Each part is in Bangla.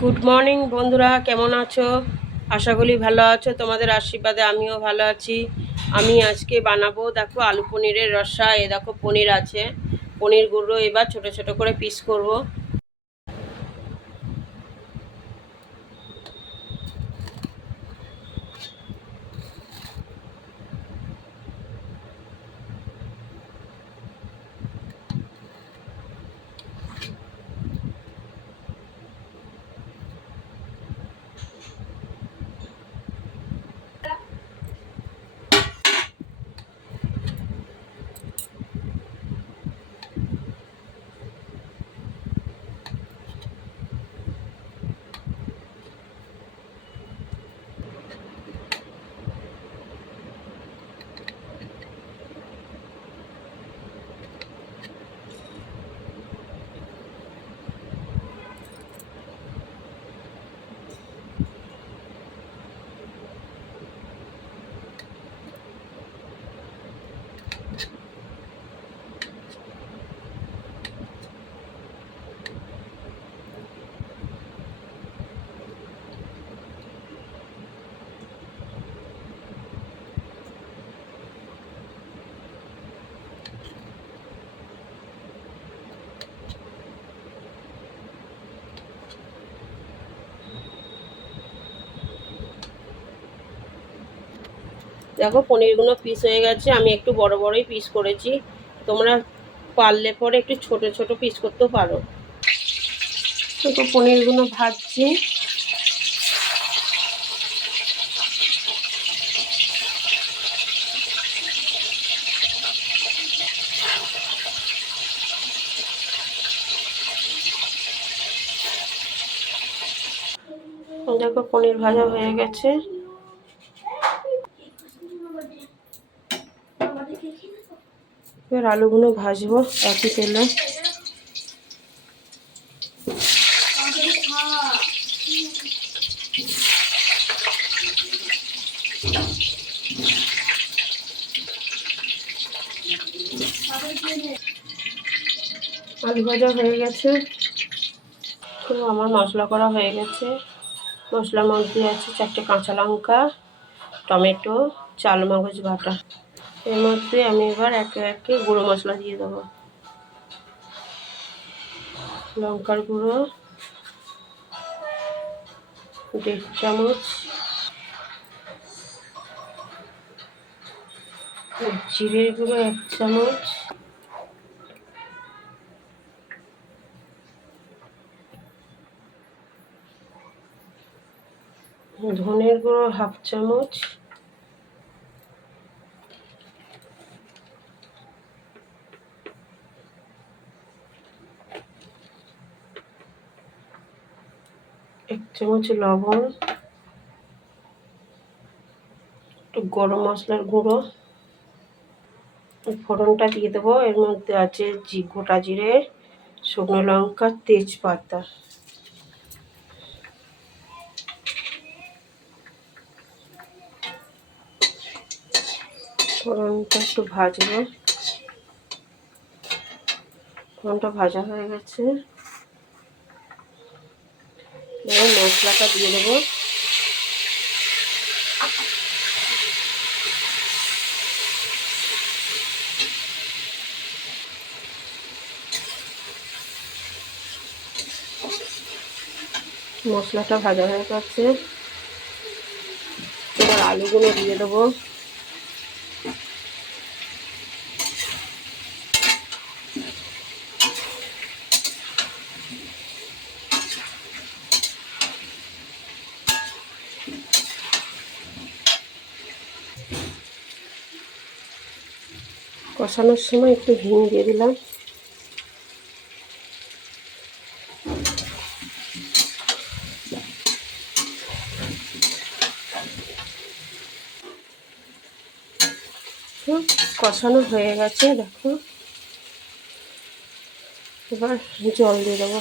গুড মর্নিং বন্ধুরা, কেমন আছো? আশা করি ভালো আছো। তোমাদের আশীর্বাদে আমিও ভালো আছি। আমি আজকে বানাবো, দেখো, আলু পনিরের রসা। এ দেখো, পনির আছে। পনিরগুলো এবার ছোট ছোট করে পিস করব। দেখো, পনিরগুলো পিস হয়ে গেছে। আমি একটু বড় বড়ই পিস করেছি। তোমরা পারলে পরে একটু ছোট ছোট পিস করতেও পারো। তো পনিরগুলো ভাজছি। দেখো, পনির ভাজা হয়ে গেছে। এবার আলুগুলো ভাজবো একই তেলে। আলু ভাজা হয়ে গেছে। তো আমার মশলা করা হয়ে গেছে। মশলার মধ্যে আছে 4টে কাঁচা লঙ্কা, টমেটো, চাল মগজ বাটা। এর মধ্যে আমি এবার একে একে গুঁড়ো মশলা দিয়ে দেবো। লঙ্কার গুঁড়ো 1.5 চামচ, জিরের গুঁড়ো 1 চামচ, ধনের গুঁড়ো 1/2 চামচ, এক চামচ লবণ, একটু গরম মশলার গুঁড়ো। ফোড়নটা দিয়ে দেবো। এর মধ্যে আছে গোটা জিরে, শুকনো লঙ্কা, তেজপাতা। ফোড়নটা একটু ভাজবো। ফোড়নটা ভাজা হয়ে গেছে। এবার মশলাটা দিয়ে দেবো। মশলাটা ভাজা হয়ে গেছে। এবার আলুগুলো দিয়ে দেবো। কষানোর সময় একটু হিং দিয়ে দিলাম। কষানো হয়ে গেছে, দেখো। এবার জল দিয়ে দেবো।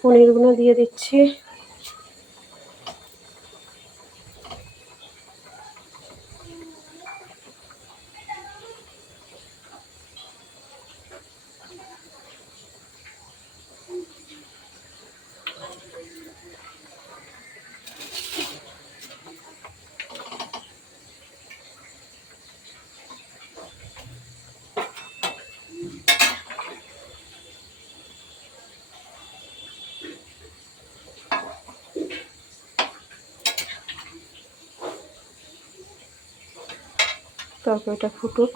পনিরগুলো দিয়ে দিচ্ছি। তরকারিটা ফুটুক।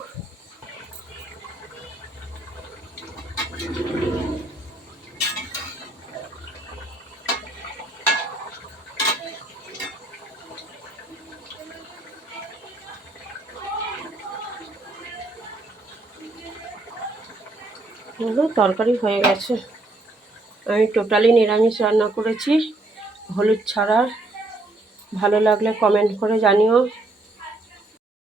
তরকারি হয়ে গেছে। আমি টোটালি নিরামিষ রান্না করেছি, হলুদ ছাড়া। ভালো লাগলে কমেন্ট করে জানিও।